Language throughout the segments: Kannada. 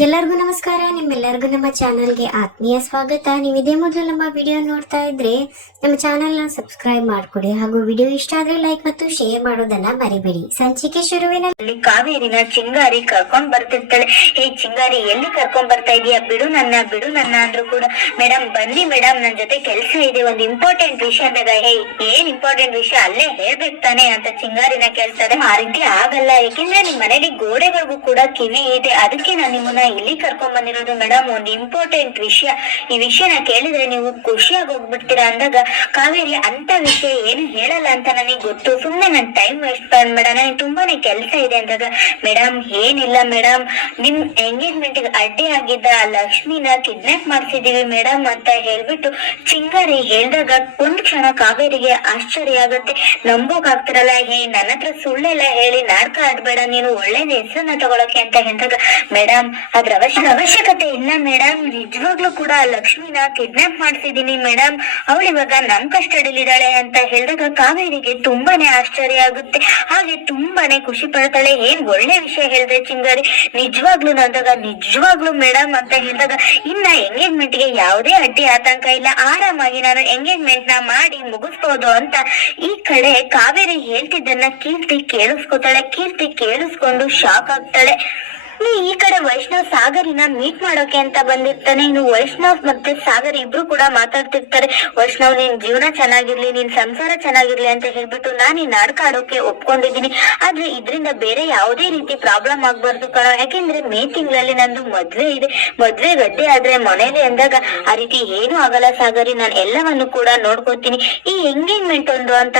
ಎಲ್ಲರಿಗೂ ನಮಸ್ಕಾರ. ನಿಮ್ಮೆಲ್ಲರಿಗೂ ನಮ್ಮ ಚಾನಲ್ಗೆ ಆತ್ಮೀಯ ಸ್ವಾಗತ. ನೀವು ಇದೇ ಮೊದಲು ನಮ್ಮ ವಿಡಿಯೋ ನೋಡ್ತಾ ಇದ್ರೆ ನಮ್ಮ ಚಾನಲ್ನ ಸಬ್ಸ್ಕ್ರೈಬ್ ಮಾಡ್ಕೊಡಿ ಹಾಗೂ ವಿಡಿಯೋ ಇಷ್ಟ ಆದ್ರೆ ಲೈಕ್ ಮತ್ತು ಶೇರ್ ಮಾಡೋದನ್ನ ಮರಿಬೇಡಿ. ಸಂಚಿಕೆ ಶುರುವಿನಲ್ಲಿ ಕಾವೇರಿನ ಚಿಂಗಾರಿ ಕರ್ಕೊಂಡ್ ಬರ್ತಿರ್ತಾಳೆ. ಹೇ ಚಿಂಗಾರಿ, ಎಲ್ಲಿ ಕರ್ಕೊಂಡ್ ಬರ್ತಾ ಇದೀಯಾ? ಬಿಡು ನನ್ನ ಬಿಡು ನನ್ನ ಅಂದ್ರು ಕೂಡ. ಮೇಡಮ್ ಬನ್ನಿ ಮೇಡಮ್ ನನ್ನ ಜೊತೆ ಕೆಲಸ ಇದೆ. ಒಂದು ಇಂಪಾರ್ಟೆಂಟ್ ವಿಷಯ ಅಂದಾಗ ಹೇ ಏನ್ ಇಂಪಾರ್ಟೆಂಟ್ ವಿಷಯ? ಅಲ್ಲೇ ಹೇಳ್ಬೇಕು ತಾನೆ ಅಂತ ಚಿಂಗಾರಿನ ಕೇಳ್ತಾರೆ ಆ ರೀತಿ ಆಗಲ್ಲ. ಯಾಕೆಂದ್ರೆ ನಿಮ್ ಮನೇಲಿ ಗೋಡೆಗಳಿಗೂ ಕೂಡ ಕಿವಿ ಇದೆ. ಅದಕ್ಕೆ ನಾನು ನಿಮ್ಮನ್ನ ಇಲ್ಲಿ ಕರ್ಕೊಂಡ್ ಬಂದಿರೋದು ಮೇಡಮ್ ಒಂದು ಇಂಪಾರ್ಟೆಂಟ್ ವಿಷಯ. ಈ ವಿಷಯನ ಕೇಳಿದ್ರೆ ನೀವು ಖುಷಿಯಾಗಿ ಹೋಗ್ಬಿಡ್ತೀರಾ ಅಂದಾಗ ಕಾವೇರಿ ಅಂತ ವಿಷಯ ಏನು ಹೇಳಲ್ಲ ಅಂತ ನನಗೆ ಗೊತ್ತು. ಸುಮ್ಮನೆ ನನ್ ಟೈಮ್ ವೇಸ್ಟ್ ಮಾಡ್ಬೇಡ ನನಗೆ ತುಂಬಾನೇ ಕೆಲಸ ಇದೆ ಅಂದಾಗ ಮೇಡಮ್ ಏನಿಲ್ಲ ಮೇಡಮ್ ನಿಮ್ ಎಂಗೇಜ್ಮೆಂಟ್ ಅಡ್ಡಿ ಆಗಿದ್ದ ಲಕ್ಷ್ಮಿನ ಕಿಡ್ನಾಪ್ ಮಾಡ್ಸಿದೀವಿ ಮೇಡಮ್ ಅಂತ ಹೇಳ್ಬಿಟ್ಟು ಚಿಂಗಾರಿ ಹೇಳ್ದಾಗ ಒಂದ್ ಕ್ಷಣ ಕಾವೇರಿಗೆ ಆಶ್ಚರ್ಯ ಆಗುತ್ತೆ. ನಂಬೋಕ್ ಆಗ್ತಿರಲ್ಲ. ಹೇ ನನ್ನ ಹತ್ರ ಸುಳ್ಳೆಲ್ಲ ಹೇಳಿ ನಾಟಕ ಆಡ್ಬೇಡ. ನೀನು ಒಳ್ಳೇದ ಹೆಸರನ್ನ ತಗೊಳಕ್ಕೆ ಅಂತ ಹೇಳಿದಾಗ ಮೇಡಮ್ ಅದ್ರ ಅವಶ್ಯ, ಅವಶ್ಯಕತೆ ಇಲ್ಲ ಮೇಡಮ್ ನಿಜವಾಗ್ಲೂ ಕೂಡ ಲಕ್ಷ್ಮಿನ ಕಿಡ್ನಾಪ್ ಮಾಡ್ತಿದ್ದೀನಿ ಮೇಡಮ್ ಅವಳು ಇವಾಗ ನಮ್ ಕಸ್ಟಡಿಲಿದ್ದಾಳೆ ಅಂತ ಹೇಳಿದಾಗ ಕಾವೇರಿಗೆ ತುಂಬಾನೇ ಆಶ್ಚರ್ಯ ಆಗುತ್ತೆ. ಹಾಗೆ ತುಂಬಾನೇ ಖುಷಿ ಪಡ್ತಾಳೆ. ಏನ್ ಒಳ್ಳೆ ವಿಷಯ ಹೇಳಿದ್ರೆ ಚಿಂಗಾರಿ? ನಿಜವಾಗ್ಲೂ ನಂದಾಗ, ನಿಜವಾಗ್ಲೂ ಮೇಡಮ್ ಅಂತ ಹೇಳಿದಾಗ ಇನ್ನ ಎಂಗೇಜ್ಮೆಂಟ್ಗೆ ಯಾವುದೇ ಅಡ್ಡಿ ಆತಂಕ ಇಲ್ಲ. ಆರಾಮಾಗಿ ನಾನು ಎಂಗೇಜ್ಮೆಂಟ್ನ ಮಾಡಿ ಮುಗಿಸ್ಬೋದು ಅಂತ ಈ ಕಡೆ ಕಾವೇರಿ ಹೇಳ್ತಿದ್ದನ್ನ ಕೀರ್ತಿ ಕೇಳಿಸ್ಕೊತಾಳೆ. ಕೀರ್ತಿ ಕೇಳಿಸ್ಕೊಂಡು ಶಾಕ್ ಆಗ್ತಾಳೆ. ಇನ್ನು ಈ ಕಡೆ ವೈಷ್ಣವ್ ಸಾಗರಿನ ಮೀಟ್ ಮಾಡೋಕೆ ಅಂತ ಬಂದಿರ್ತಾನೆ. ಇನ್ನು ವೈಷ್ಣವ್ ಮತ್ತೆ ಸಾಗರ್ ಇಬ್ರು ಕೂಡ ಮಾತಾಡ್ತಿರ್ತಾರೆ. ವೈಷ್ಣವ್, ನಿನ್ ಜೀವನ ಚೆನ್ನಾಗಿರ್ಲಿ, ನಿನ್ ಸಂಸಾರ ಚೆನ್ನಾಗಿರ್ಲಿ ಅಂತ ಹೇಳ್ಬಿಟ್ಟು ನಾನು ಈ ನಾಟಕ ಆಡೋಕೆ ಒಪ್ಕೊಂಡಿದೀನಿ ಆದ್ರೆ ಇದ್ರಿಂದ ಬೇರೆ ಯಾವುದೇ ರೀತಿ ಪ್ರಾಬ್ಲಮ್ ಆಗ್ಬಾರ್ದು ಕಣ. ಯಾಕೆಂದ್ರೆ ಮೇ ತಿಂಗಳಲ್ಲಿ ನಂದು ಮದ್ವೆ ಇದೆ. ಮದ್ವೆ ಗಡ್ಡೆ ಆದ್ರೆ ಮನೇಲಿ ಅಂದಾಗ ಆ ರೀತಿ ಏನು ಆಗಲ್ಲ ಸಾಗರಿ. ನಾನು ಎಲ್ಲವನ್ನು ಕೂಡ ನೋಡ್ಕೊತೀನಿ. ಈ ಎಂಗೇಜ್ಮೆಂಟ್ ಒಂದು ಅಂತ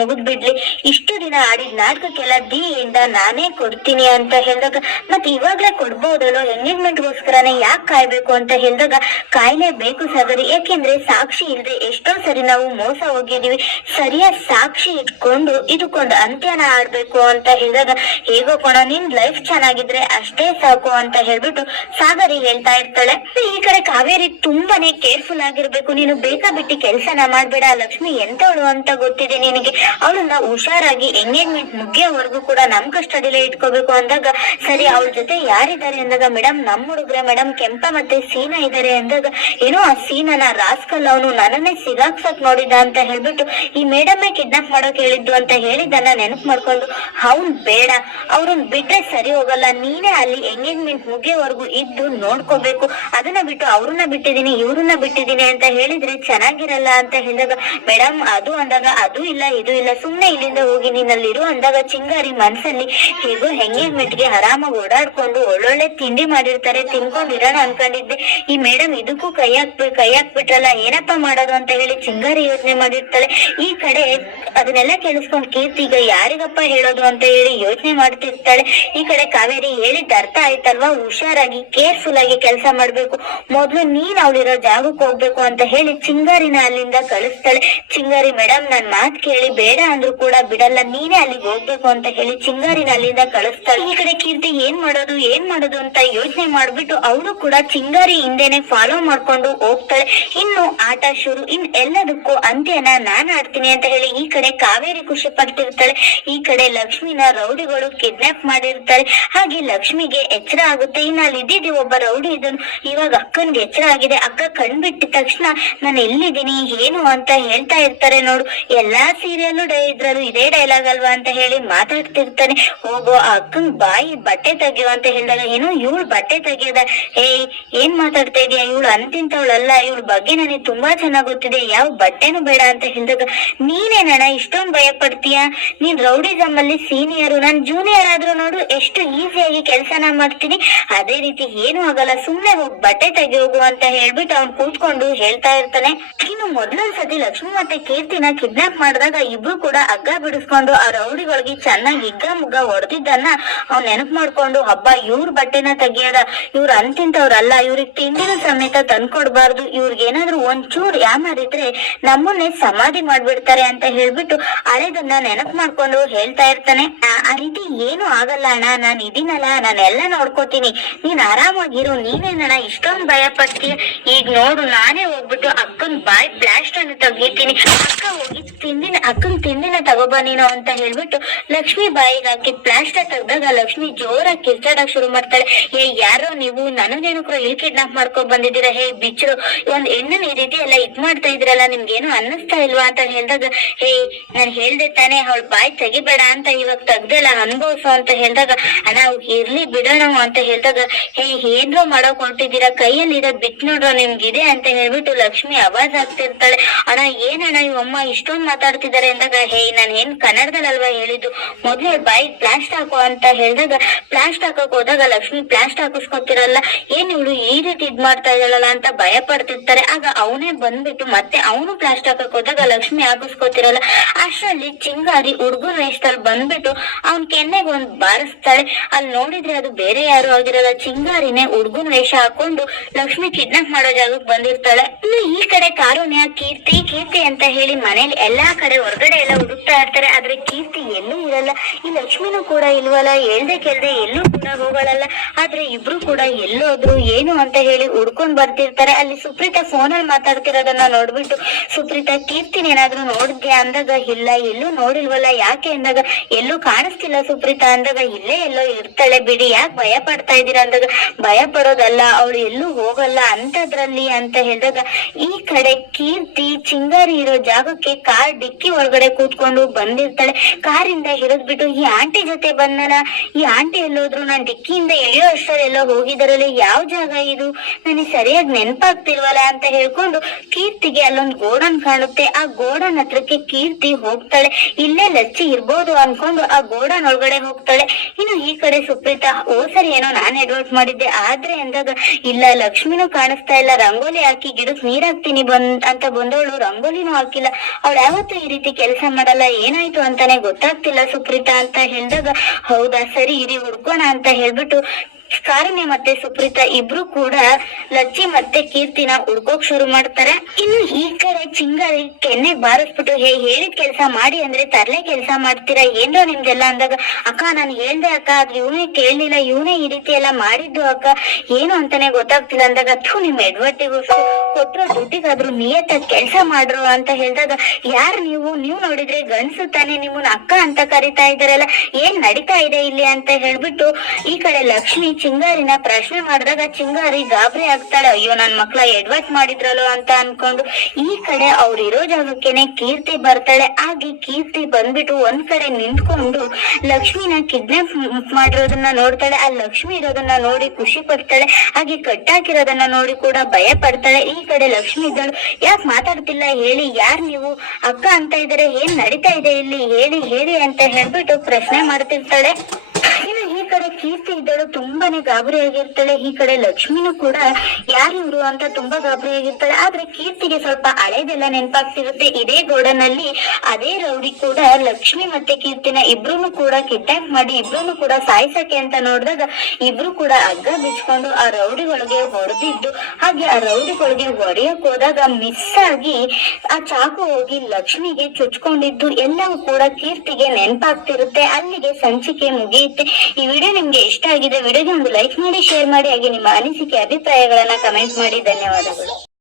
ಮುಗಿದ್ಬಿಡ್ಲಿ. ಇಷ್ಟು ದಿನ ಆಡಿದ ನಾಟಕಕ್ಕೆಲ್ಲ ದಿ ಇಂದ ನಾನೇ ಕೊಡ್ತೀನಿ ಅಂತ ಹೇಳಿದಾಗ ಮತ್ತೆ ಇವಾಗ್ಲೇ ಕೊಡ್ಬೋದಲ್ಲ ಎಂಗೇಜ್ಮೆಂಟ್ ಗೋಸ್ಕರನೇ ಯಾಕೆ ಕಾಯ್ಬೇಕು ಅಂತ ಹೇಳಿದಾಗ ಕಾಯ್ಲೇಬೇಕು ಸಾಗರಿ, ಯಾಕೆಂದ್ರೆ ಸಾಕ್ಷಿ ಇಲ್ದೆ ಎಷ್ಟೋ ಸರಿ ನಾವು ಮೋಸ ಹೋಗಿದೀವಿ ಸರಿಯಾದ ಸಾಕ್ಷಿ ಇಟ್ಕೊಂಡು ಇದಕ್ಕೊಂದು ಅಂತ್ಯನ ಆಡ್ಬೇಕು ಅಂತ ಹೇಳಿದಾಗ, ಹೇಗೋ ಕೊಣ, ನಿನ್ ಲೈಫ್ ಚೆನ್ನಾಗಿದ್ರೆ ಅಷ್ಟೇ ಸಾಕು ಅಂತ ಹೇಳ್ಬಿಟ್ಟು ಸಾಗರಿ ಹೇಳ್ತಾ ಇರ್ತಾಳೆ. ಈ ಕಡೆ ಕಾವೇರಿ ತುಂಬಾನೇ ಕೇರ್ಫುಲ್ ಆಗಿರ್ಬೇಕು. ನೀನು ಬೇಕಾ ಬಿಟ್ಟು ಕೆಲ್ಸನ ಮಾಡ್ಬೇಡ. ಲಕ್ಷ್ಮಿ ಎಂತವಳು ಅಂತ ಗೊತ್ತಿದೆ ನಿನಗೆ. ಅವಳನ್ನ ಹುಷಾರಾಗಿ ಎಂಗೇಜ್ಮೆಂಟ್ ಮುಗಿಯೋವರೆಗೂ ಕೂಡ ನಮ್ ಕಸ್ಟಡಿಲೇ ಇಟ್ಕೋಬೇಕು ಅಂದಾಗ, ಸರಿ ಅವಳ ಜೊತೆ ಯಾರಿದ್ದಾರೆ ಅಂದಾಗ ಮೇಡಮ್ ನಮ್ಮ ಹುಡುಗ್ರೆ ಮೇಡಮ್ ಕೆಂಪ ಮತ್ತೆ ಸೀನಾ ಇದಾರೆ ಅಂದಾಗ, ಏನೋ ಆ ಸೀನನ ರಾಸ್ಕಲ್ ಅವನು ನನ್ನನ್ನೇ ಸಿಗಾಕ್ಸಕ್ ನೋಡಿದ ಅಂತ ಹೇಳ್ಬಿಟ್ಟು, ಈ ಮೇಡಮ್ ಕಿಡ್ನಾಪ್ ಮಾಡೋಕ್ ಹೇಳಿದ್ದು ಅಂತ ಹೇಳಿದ್ದನ್ನ ನೆನಪು ಮಾಡ್ಕೊಂಡು ಅವ್ನ್ ಬೇಡ ಅವ್ರನ್ನ ಬಿಟ್ರೆ ಸರಿ ಹೋಗಲ್ಲ, ನೀನೇ ಅಲ್ಲಿ ಎಂಗೇಜ್ಮೆಂಟ್ ಮುಗಿಯೋವರೆಗೂ ಇದ್ದು ನೋಡ್ಕೋಬೇಕು. ಅದನ್ನ ಬಿಟ್ಟು ಅವ್ರನ್ನ ಬಿಟ್ಟಿದೀನಿ ಇವ್ರನ್ನ ಬಿಟ್ಟಿದೀನಿ ಅಂತ ಹೇಳಿದ್ರೆ ಚೆನ್ನಾಗಿರಲ್ಲ ಅಂತ ಹೇಳಿದಾಗ ಮೇಡಮ್ ಅದು ಅಂದಾಗ, ಅದು ಇಲ್ಲ, ಇದು ಇಲ್ಲ, ಸುಮ್ನೆ ಇಲ್ಲಿಂದ ಹೋಗಿ ನೀನಲ್ಲಿರು ಅಂದಾಗ ಚಿಂಗಾರಿ ಮನ್ಸಲ್ಲಿ, ಹೇಗೋ ಎಂಗೇಜ್ಮೆಂಟ್ಗೆ ಆರಾಮಾಗಿ ಓಡಾಡ್ಕೊಂಡು ಒಳ್ಳೊಳ್ಳೆ ತಿಂಡಿ ಮಾಡಿರ್ತಾರೆ ತಿನ್ಕೊಂಡು ಇರೋಣ ಅನ್ಕೊಂಡಿದ್ದೆ. ಈ ಮೇಡಮ್ ಇದಕ್ಕೂ ಕೈ ಹಾಕ್ಬಿ, ಕೈ ಹಾಕ್ಬಿಟ್ರಲ್ಲ, ಏನಪ್ಪ ಮಾಡೋದು ಅಂತ ಹೇಳಿ ಚಿಂಗಾರಿ ಯೋಚನೆ ಮಾಡಿರ್ತಾಳೆ. ಈ ಕಡೆ ಅದನ್ನೆಲ್ಲ ಕೇಳಿಸ್ಕೊಂಡ್ ಕೀರ್ತಿ ಯಾರಿಗಪ್ಪ ಹೇಳೋದು ಅಂತ ಹೇಳಿ ಯೋಚನೆ ಮಾಡ್ತಿರ್ತಾಳೆ. ಈ ಕಡೆ ಕಾವೇರಿ ಹೇಳಿದ ಅರ್ಥ ಆಯ್ತಲ್ವಾ? ಹುಷಾರಾಗಿ ಕೇರ್ಫುಲ್ ಆಗಿ ಕೆಲಸ ಮಾಡ್ಬೇಕು. ಮೊದ್ಲು ನೀನ್ ಅವಳಿರೋ ಜಾಗಕ್ಕೆ ಹೋಗ್ಬೇಕು ಅಂತ ಹೇಳಿ ಚಿಂಗಾರಿನ ಅಲ್ಲಿಂದ ಕಳಿಸ್ತಾಳೆ. ಚಿಂಗಾರಿ ಮೇಡಮ್ ನನ್ ಮಾತ್ ಕೇಳಿ, ಬೇಡ ಅಂದ್ರು ಕೂಡ ಬಿಡಲ್ಲ, ನೀನೇ ಅಲ್ಲಿಗೆ ಹೋಗ್ಬೇಕು ಅಂತ ಹೇಳಿ ಚಿಂಗಾರಿನ ಅಲ್ಲಿಂದ ಕಳಿಸ್ತಾಳೆ. ಈ ಕಡೆ ಕೀರ್ತಿ ಏನ್ ಮಾಡೋದು, ಏನ್ ಮಾಡೋದು ಅಂತ ಯೋಚನೆ ಮಾಡ್ಬಿಟ್ಟು ಅವಳು ಕೂಡ ಚಿಂಗಾರಿ ಹಿಂದೆನೆ ಫಾಲೋ ಮಾಡ್ಕೊಂಡು ಹೋಗ್ತಾಳೆ. ಇನ್ನು ಆಟ ಶುರು, ಇನ್ ಎಲ್ಲದಕ್ಕೂ ಅಂತ್ಯನ ನಾನ್ ಆಡ್ತೀನಿ ಅಂತ ಹೇಳಿ ಈ ಕಡೆ ಕಾವೇರಿ ಖುಷಿ ಪಡ್ತಿರ್ತಾಳೆ ಈ ಕಡೆ ಲಕ್ಷ್ಮಿನ ರೌಡಿಗಳು ಕಿಡ್ನಾಪ್ ಮಾಡಿರ್ತಾರೆ ಹಾಗೆ ಲಕ್ಷ್ಮಿಗೆ ಎಚ್ಚರ ಆಗುತ್ತೆ. ಇನ್ನು ಅಲ್ಲಿ ಇದ್ದಿದ್ದು ಒಬ್ಬ ರೌಡಿ ಇದನ್ನು ಇವಾಗ ಅಕ್ಕನ್ಗೆ ಎಚ್ಚರ ಆಗಿದೆ. ಅಕ್ಕ ಕಣ್ಬಿಟ್ಟಿದ ತಕ್ಷಣ ನಾನು ಎಲ್ಲಿದ್ದೀನಿ? ಏನು? ಅಂತ ಹೇಳ್ತಾ ಇರ್ತಾರೆ ನೋಡು. ಎಲ್ಲಾ ಸೀರಿಯಲ್ ಇದ್ರಲ್ಲೂ ಇದೇ ಡೈಲಾಗ್ ಅಲ್ವಾ ಅಂತ ಹೇಳಿ ಮಾತಾಡ್ತಿರ್ತಾನೆ. ಹೋಗೋ ಆ ಅಕ್ಕನ್ ಬಾಯಿ ಬಟ್ಟೆ ತೆಗಿಯೋ ಅಂತ ಹೇಳಿದಾಗ, ಏನು ಇವಳು ಬಟ್ಟೆ ತೆಗಿಯೋದ. ಏಯ್ ಏನ್ ಮಾತಾಡ್ತಾ ಇದೀಯ? ಇವಳು ಅಂತಿಂತವಳಲ್ಲ. ಇವಳ ಬಗ್ಗೆ ನನಗೆ ತುಂಬಾ ಚೆನ್ನಾಗ್ ಗೊತ್ತಿದೆ. ಯಾವ ಬಟ್ಟೆನೂ ಬೇಡ ಅಂತ ಹೇಳಿದಾಗ ನೀನೇನಣ್ಣ ಇಷ್ಟೊಂದ್ ಭಯ ಪಡ್ತೀಯ ನೀನ್ ರೌಡಿಸಮ್ ಅಲ್ಲಿ ಸೀನಿಯರು. ನಾನ್ ಜೂನಿಯರ್ ಆದ್ರೂ ನೋಡು, ಎಷ್ಟು ಈಸಿಯಾಗಿ ಕೆಲಸನ ಮಾಡ್ತೀನಿ. ಅದೇ ರೀತಿ ಏನು ಆಗಲ್ಲ. ಸುಮ್ನೆ ಹೋಗಿ, ಬಟ್ಟೆ ತೆಗಿ ಹೋಗು ಅಂತ ಹೇಳ್ಬಿಟ್ಟು ಅವ್ನ್ ಕೂತ್ಕೊಂಡು ಹೇಳ್ತಾ ಇರ್ತಾನೆ. ಇನ್ನು ಮೊದಲನೇ ಸತಿ ಲಕ್ಷ್ಮಿ ಮತ್ತೆ ಕೀರ್ತಿನ ಕಿಡ್ನಾಪ್ ಮಾಡಿದಾಗ ಇಬ್ರು ಕೂಡ ಹಗ್ಗ ಬಿಡಿಸ್ಕೊಂಡು ಆ ರೌಡಿಗಳಿಗೆ ಚೆನ್ನಾಗಿ ಹಿಗ್ಗ ಮುಗ್ಗ ಹೊಡೆದಿದ್ದನ್ನ ಅವ್ನ್ ನೆನಪು ಮಾಡ್ಕೊಂಡು, ಹಬ್ಬ, ಇವ್ರ ಬಟ್ಟೆನ ತೆಗಿಯೋದ ಇವ್ರ ಅಂತಿಂತವ್ರಲ್ಲ ಇವ್ರಿಗೆ ತಿಂಡಿನ ಸಮೇತ ತಂದ್ಕೊಡ್ಬಾರ್ದು ಇವ್ರಿಗೆ ಏನಾದ್ರು ಯಾ ಯಾಮಾರಿದ್ರೆ ನಮ್ಮನ್ನೇ ಸಮಾಧಿ ಮಾಡ್ಬಿಡ್ತಾರೆ ಅಂತ ಹೇಳ್ಬಿಟ್ಟು ಹಳೆದನ್ನ ನೆನಪು ಮಾಡ್ಕೊಂಡು ಹೇಳ್ತಾ ಇರ್ತಾನೆ. ಆ ಆ ರೀತಿ ಏನು ಆಗಲ್ಲ ಅಣ್ಣ, ನಾನ್ ಇದೀನಲ್ಲ, ನಾನೆಲ್ಲ ನೋಡ್ಕೋತೀನಿ. ನೀನ್ ಆರಾಮಾಗಿರು ನೀನೇನಣ್ಣ ಇಷ್ಟೊಂದ್ ಭಯ ಪಡ್ತೀಯ ಈಗ ನೋಡು, ನಾನೇ ಹೋಗ್ಬಿಟ್ಟು ಅಕ್ಕನ್ ಬಾಯ್ ಬ್ಲಾಸ್ಟ್ ಅನ್ನು ತೆಗಿತೀನಿ ಅಕ್ಕ ಹೋಗಿ ತಿಂದಿನ ಅಕ್ಕನ್ ತಿಂದಿನ ತಗೋಬಾ ನೀನು ಅಂತ ಹೇಳ್ಬಿಟ್ಟು ಲಕ್ಷ್ಮಿ ಬಾಯಿಗೆ ಹಾಕಿ ಪ್ಲಾಸ್ಟರ್ ತೆಗ್ದಾಗ ಲಕ್ಷ್ಮಿ ಜೋರಾಗಿ ಕಿರ್ಚಾಡಕ್ ಶುರು ಮಾಡ್ತಾಳೆ. ಏ, ಯಾರೋ ನೀವು? ನನಗೇನಕ್ರು ಇಲ್ಲಿ ಕಿಡ್ನಾಪ್ ಮಾಡ್ಕೊಂಡ್ ಬಂದಿದ್ದೀರಾ? ಹೇ ಬಿಚ್ಚರು ಒಂದ್ ಹೆಣ್ಣನ್ ಈ ರೀತಿ ಎಲ್ಲ ಇದ್ ಮಾಡ್ತಾ ಇದ್ರಲ್ಲ ಏನು ಅನ್ನಿಸ್ತಾ ಇಲ್ವಾ ಅಂತ ಹೇಳ್ದಾಗ, ಹೇ, ನಾನ್ ಹೇಳ್ದೆ ತಾನೆ, ಅವಳ ಬಾಯಿ ತೆಗಿಬೇಡ ಅಂತ ಇವಾಗ ತೆಗ್ದೆಲ್ಲ ಅನ್ಭವ್ಸು ಅಂತ ಹೇಳ್ದಾಗ ನಾವು ಇರ್ಲಿ ಬಿಡೋಣ ಅಂತ ಹೇಳ್ದಾಗ, ಹೇ, ಏನ್ರೋ ಮಾಡೋಕ್ ಹೊಂಟಿದ್ದೀರಾ ಕೈಯಲ್ಲಿ ಇರೋದ್ ಬಿಟ್ ನೋಡ್ರೋ ನಿಮ್ಗಿದೆ ಅಂತ ಹೇಳ್ಬಿಟ್ಟು ಲಕ್ಷ್ಮಿ ಅವಾಜ್ ಆಗ್ತಿರ್ತಾಳೆ ಅಣ್ಣ, ಏನಣ್ಣ ಇವಮ್ಮ ಇಷ್ಟೊಂದ್ ಮಾತಾಡ್ತಿದ್ದಾರೆ ಅಂದಾಗ, ಹೇ, ನಾನ್ ಏನ್ ಕನ್ನಡದಲ್ಲಲ್ವಾ ಹೇಳಿದ್ದು? ಮೊದ್ಲು ಬಾಯಿ ಪ್ಲಾಸ್ಟ್ ಹಾಕೋ ಅಂತ ಹೇಳಿದಾಗ, ಪ್ಲಾಸ್ಟ್ ಹಾಕಕ್ ಹೋದಾಗ ಲಕ್ಷ್ಮಿ ಪ್ಲಾಸ್ಟ್ ಹಾಕಿಸ್ಕೊತಿರಲ್ಲ. ಏನ್ ಇವಳು ಈ ರೀತಿ ಇದ್ ಮಾಡ್ತಾ ಇದ್ದಾಳಲ್ಲ ಅಂತ ಭಯ ಪಡ್ತಿರ್ತಾರೆ. ಆಗ ಅವನೇ ಬಂದ್ಬಿಟ್ಟು ಮತ್ತೆ ಅವನು ಪ್ಲಾಸ್ಟ್ ಹಾಕಕ್ ಹೋದಾಗ ಲಕ್ಷ್ಮಿ ಹಾಕಿಸ್ಕೊತಿರಲ್ಲ. ಅಷ್ಟರಲ್ಲಿ ಚಿಂಗಾರಿ ಹುಡುಗನ ವೇಷದಲ್ಲಿ ಬಂದ್ಬಿಟ್ಟು ಅವ್ನ್ ಕೆನ್ನೆಗ್ ಒಂದ್ ಬಾರಿಸ್ತಾಳೆ. ಅಲ್ಲಿ ನೋಡಿದ್ರೆ ಅದು ಬೇರೆ ಯಾರು ಆಗಿರಲ್ಲ. ಚಿಂಗಾರಿನೇ ಹುಡುಗನ ವೇಷ ಹಾಕೊಂಡು ಲಕ್ಷ್ಮಿ ಕಿಡ್ನಾಪ್ ಮಾಡೋ ಜಾಗಕ್ಕೆ ಬಂದಿರ್ತಾಳೆ. ಈ ಕಡೆ ಕಾರುಣ್ಯ ಕೀರ್ತಿ ಕೀರ್ತಿ ಅಂತ ಹೇಳಿ ಮನೇಲಿ ಎಲ್ಲಾ ಕಡೆ ಹೊರಗಡೆ ಎಲ್ಲ ಹುಡುಕ್ತಾ ಇರ್ತಾರೆ. ಆದ್ರೆ ಕೀರ್ತಿ ಎಲ್ಲೂ ಇರಲ್ಲ. ಈ ಲಕ್ಷ್ಮಿನೂ ಕೂಡ ಇಲ್ವಲ್ಲ, ಹೇಳ್ದೆ ಕೇಳ್ದೆ ಎಲ್ಲೂ ಕೂಡ ಹೋಗಳಲ್ಲ ಆದ್ರೆ ಇಬ್ರು ಕೂಡ ಎಲ್ಲೋದ್ರು ಏನು ಅಂತ ಹೇಳಿ ಹುಡ್ಕೊಂಡ್ ಬರ್ತಿರ್ತಾರೆ. ಅಲ್ಲಿ ಸುಪ್ರೀತಾ ಫೋನಲ್ಲಿ ಮಾತಾಡ್ತಿರೋದನ್ನ ನೋಡ್ಬಿಟ್ಟು, ಸುಪ್ರೀತಾ, ಕೀರ್ತಿನ ಏನಾದ್ರೂ ನೋಡಿದ್ಯಾ? ಅಂದಾಗ, ಇಲ್ಲ, ಎಲ್ಲೂ ನೋಡಿಲ್ವಲ್ಲ, ಯಾಕೆ? ಅಂದಾಗ, ಎಲ್ಲೂ ಕಾಣಿಸ್ತಿಲ್ಲ ಸುಪ್ರೀತಾ. ಅಂದಾಗ, ಇಲ್ಲೇ ಎಲ್ಲೋ ಇರ್ತಾಳೆ ಬಿಡಿ, ಯಾಕೆ ಭಯ ಪಡ್ತಾ ಇದೀರಾ ಅಂದಾಗ, ಭಯ ಪಡೋದಲ್ಲ, ಅವಳು ಎಲ್ಲೂ ಹೋಗಲ್ಲ, ಅಂತದ್ರಲ್ಲಿ, ಅಂತ ಹೇಳಿದಾಗ, ಈ ಕಡೆ ಕೀರ್ತಿ ಚಿಂಗಾರಿ ಇರೋ ಜಾಗಕ್ಕೆ ಕಾರ್ ಡಿಕ್ಕಿ ಒಳಗಡೆ ಕೂತ್ಕೊಂಡು ಬಂದಿರ್ತಾಳೆ. ಕಾರಿಂದ ಹಿಡಿದ್ಬಿಟ್ಟು ಈ ಆಂಟಿ ಜೊತೆ ಬಂದನ? ಈ ಆಂಟಿ ಎಲ್ಲೋದ್ರು ನಾನ್ ಡಿಕ್ಕಿಯಿಂದ ಎಳೆಯೋ ಅಷ್ಟರಲ್ಲಿ ಹೋಗಿದಾರಲ್ಲ ಯಾವ ಜಾಗ ಇದು? ನನಗೆ ಸರಿಯಾಗಿ ನೆನಪಾಗ್ತಿಲ್ವಲ್ಲ ಅಂತ ಹೇಳ್ಕೊಂಡು ಕೀರ್ತಿಗೆ ಅಲ್ಲೊಂದು ಗೋಡನ್ ಕಾಣುತ್ತೆ. ಆ ಗೋಡನ್ ಹತ್ರಕ್ಕೆ ಕೀರ್ತಿ ಹೋಗ್ತಾಳೆ. ಇಲ್ಲೇ ಲಚ್ಚಿ ಇರ್ಬೋದು ಅನ್ಕೊಂಡು ಆ ಗೋಡನ್ ಒಳಗಡೆ ಹೋಗ್ತಾಳೆ. ಇನ್ನು ಈ ಕಡೆ ಸುಪ್ರೀತಾ, ಓ ಸರಿ ಏನೋ ನಾನ್ ಅಡ್ವರ್ಟ್ ಮಾಡಿದ್ದೆ. ಆದ್ರೆ ಅಂದಾಗ, ಇಲ್ಲ ಲಕ್ಷ್ಮಿನೂ ಕಾಣಿಸ್ತಾ ಇಲ್ಲ. ರಂಗೋಲಿ ಹಾಕಿ ಗಿಡಕ್ ನೀರ್ ಹಾಕ್ತೀನಿ ಬಂದ್ ಅಂತ ಬಂದವಳು ರಂಗೋಲಿನೂ ಹಾಕಿಲ್ಲ. ಅವಳು ಯಾವತ್ತೂ ಈ ರೀತಿ ಕೆಲಸ ಮಾಡಲ್ಲ. ಏನಾಯ್ತು ಅಂತಾನೆ ಗೊತ್ತಾಗ್ತಿಲ್ಲ ಸುಪ್ರೀತಾ ಅಂತ ಹೇಳಿದಾಗ, ಹೌದಾ, ಸರಿ, ಇರಿ, ಹುಡ್ಕೋಣ ಅಂತ ಹೇಳ್ಬಿಟ್ಟು ಕಾರುಣ್ಯ ಮತ್ತೆ ಸುಪ್ರೀತಾ ಇಬ್ರು ಕೂಡ ಲಚ್ಚಿ ಮತ್ತೆ ಕೀರ್ತಿನ ಹುಡ್ಕೋಕ್ ಶುರು ಮಾಡ್ತಾರೆ. ಇನ್ನು ಈ ಕಡೆ ಚಿಂಗಾರಿ ಕೆನ್ನೆ ಬಾರಿಸ್ಬಿಟ್ಟು, ಹೇ, ಹೇಳಿದ ಕೆಲಸ ಮಾಡಿ ಅಂದ್ರೆ ತರ್ಲೆ ಕೆಲಸ ಮಾಡ್ತೀರಾ? ಏನ್ರ ನಿಮ್ದೆಲ್ಲ ಅಂದಾಗ, ಅಕ್ಕ, ನಾನು ಹೇಳ್ದೆ ಅಕ್ಕ, ಆದ್ರೆ ಇವನೇ ಕೇಳಲಿಲ್ಲ, ಇವನೇ ಈ ರೀತಿ ಎಲ್ಲ ಮಾಡಿದ್ದು ಅಕ್ಕ. ಏನು ಅಂತಾನೆ ಗೊತ್ತಾಗ್ತಿಲ್ಲ ಅಂದಾಗ, ಥೂ ನಿಮ್ ಎಡ್ವಟ್ಟಿಗೋಸ್ಕರ ಕೊಟ್ರೋ ದುಡ್ಡಿಗಾದ್ರೂ ನಿಯತ್ತಾಗಿ ಕೆಲಸ ಮಾಡ್ರು ಅಂತ ಹೇಳ್ದಾಗ, ಯಾರು ನೀವು? ನೀವು ನೋಡಿದ್ರೆ ಗಂಡ್ಸು ತಾನೆ ನಿಮ್ಮನ್ನ ಅಕ್ಕ ಅಂತ ಕರಿತಾ ಇದಾರಲ್ಲ ಏನ್ ನಡೀತಾ ಇದೆ ಇಲ್ಲಿ? ಅಂತ ಹೇಳ್ಬಿಟ್ಟು ಈ ಕಡೆ ಲಕ್ಷ್ಮಿ ಚಿಂಗಾರಿನ ಪ್ರಶ್ನೆ ಮಾಡಿದಾಗ ಚಿಂಗಾರಿ ಗಾಬರಿ ಆಗ್ತಾಳೆ. ಅಯ್ಯೋ, ನನ್ ಮಕ್ಳ ಎಡ್ವರ್ಟ್ ಮಾಡಿದ್ರಲ್ಲೋ ಅಂತ ಅನ್ಕೊಂಡು ಈ ಕಡೆ ಅವ್ರಿರೋ ಜಾಗಕ್ಕೇನೆ ಕೀರ್ತಿ ಬರ್ತಾಳೆ. ಆಗಿ ಕೀರ್ತಿ ಬಂದ್ಬಿಟ್ಟು ಒಂದ್ ಕಡೆ ನಿಂತ್ಕೊಂಡು ಲಕ್ಷ್ಮಿನ ಕಿಡ್ನಾಪ್ ಮಾಡಿರೋದನ್ನ ನೋಡ್ತಾಳೆ. ಆ ಲಕ್ಷ್ಮಿ ಇರೋದನ್ನ ನೋಡಿ ಖುಷಿ ಪಡ್ತಾಳೆ. ಹಾಗೆ ಕಟ್ಟಾಕಿರೋದನ್ನ ನೋಡಿ ಕೂಡ ಭಯ ಪಡ್ತಾಳೆ. ಈ ಕಡೆ ಲಕ್ಷ್ಮಿ ಇದ್ದಾಳು. ಯಾಕೆ ಮಾತಾಡ್ತಿಲ್ಲ? ಹೇಳಿ, ಯಾರ್ ನೀವು? ಅಕ್ಕ ಅಂತ ಇದಾರೆ. ಏನ್ ನಡೀತಾ ಇದೆ ಇಲ್ಲಿ? ಹೇಳಿ ಹೇಳಿ ಅಂತ ಹೇಳ್ಬಿಟ್ಟು ಪ್ರಶ್ನೆ ಮಾಡ್ತಿರ್ತಾಳೆ. ಕಡೆ ಕೀರ್ತಿ ಇದ್ದಾಳು, ತುಂಬಾನೇ ಗಾಬರಿ ಆಗಿರ್ತಾಳೆ. ಈ ಕಡೆ ಲಕ್ಷ್ಮಿನೂ ಕೂಡ ಯಾರು ಇವ್ರು ಅಂತ ತುಂಬಾ ಗಾಬರಿ ಆಗಿರ್ತಾಳೆ. ಆದ್ರೆ ಕೀರ್ತಿಗೆ ಸ್ವಲ್ಪ ಹಳೇದೆಲ್ಲ ನೆನಪಾಗ್ತಿರುತ್ತೆ. ಇದೇ ಗೋಡನಲ್ಲಿ ಅದೇ ರೌಡಿ ಕೂಡ ಲಕ್ಷ್ಮಿ ಮತ್ತೆ ಕೀರ್ತಿನ ಇಬ್ರು ಕೂಡ ಕಿಡ್ನಾಪ್ ಮಾಡಿ ಇಬ್ರು ಕೂಡ ಸಾಯಿಸಕ್ಕೆ ಅಂತ ನೋಡಿದಾಗ ಇಬ್ರು ಕೂಡ ಅಗ್ಗ ಬಿಚ್ಕೊಂಡು ಆ ರೌಡಿಗಳಿಗೆ ಹೊಡೆದಿದ್ದು. ಹಾಗೆ ಆ ರೌಡಿಗಳಿಗೆ ಹೊಡೆಯಕ್ ಹೋದಾಗ ಮಿಸ್ ಆಗಿ ಆ ಚಾಕು ಹೋಗಿ ಲಕ್ಷ್ಮಿಗೆ ಚುಚ್ಕೊಂಡಿದ್ದು. ಎಲ್ಲವೂ ಕೂಡ ಕೀರ್ತಿಗೆ ನೆನಪಾಗ್ತಿರುತ್ತೆ. ಅಲ್ಲಿಗೆ ಸಂಚಿಕೆ ಮುಗಿಯುತ್ತೆ. ಈ ವಿಡಿಯೋ ನಿಮ್ಗೆ ಇಷ್ಟ ಆಗಿದೆ ವಿಡಿಯೋಗೆ ಒಂದು ಲೈಕ್ ಮಾಡಿ ಶೇರ್ ಮಾಡಿ, ಹಾಗೆ ನಿಮ್ಮ ಅನಿಸಿಕೆ, ಅಭಿಪ್ರಾಯಗಳನ್ನ ಕಮೆಂಟ್ ಮಾಡಿ. ಧನ್ಯವಾದಗಳು.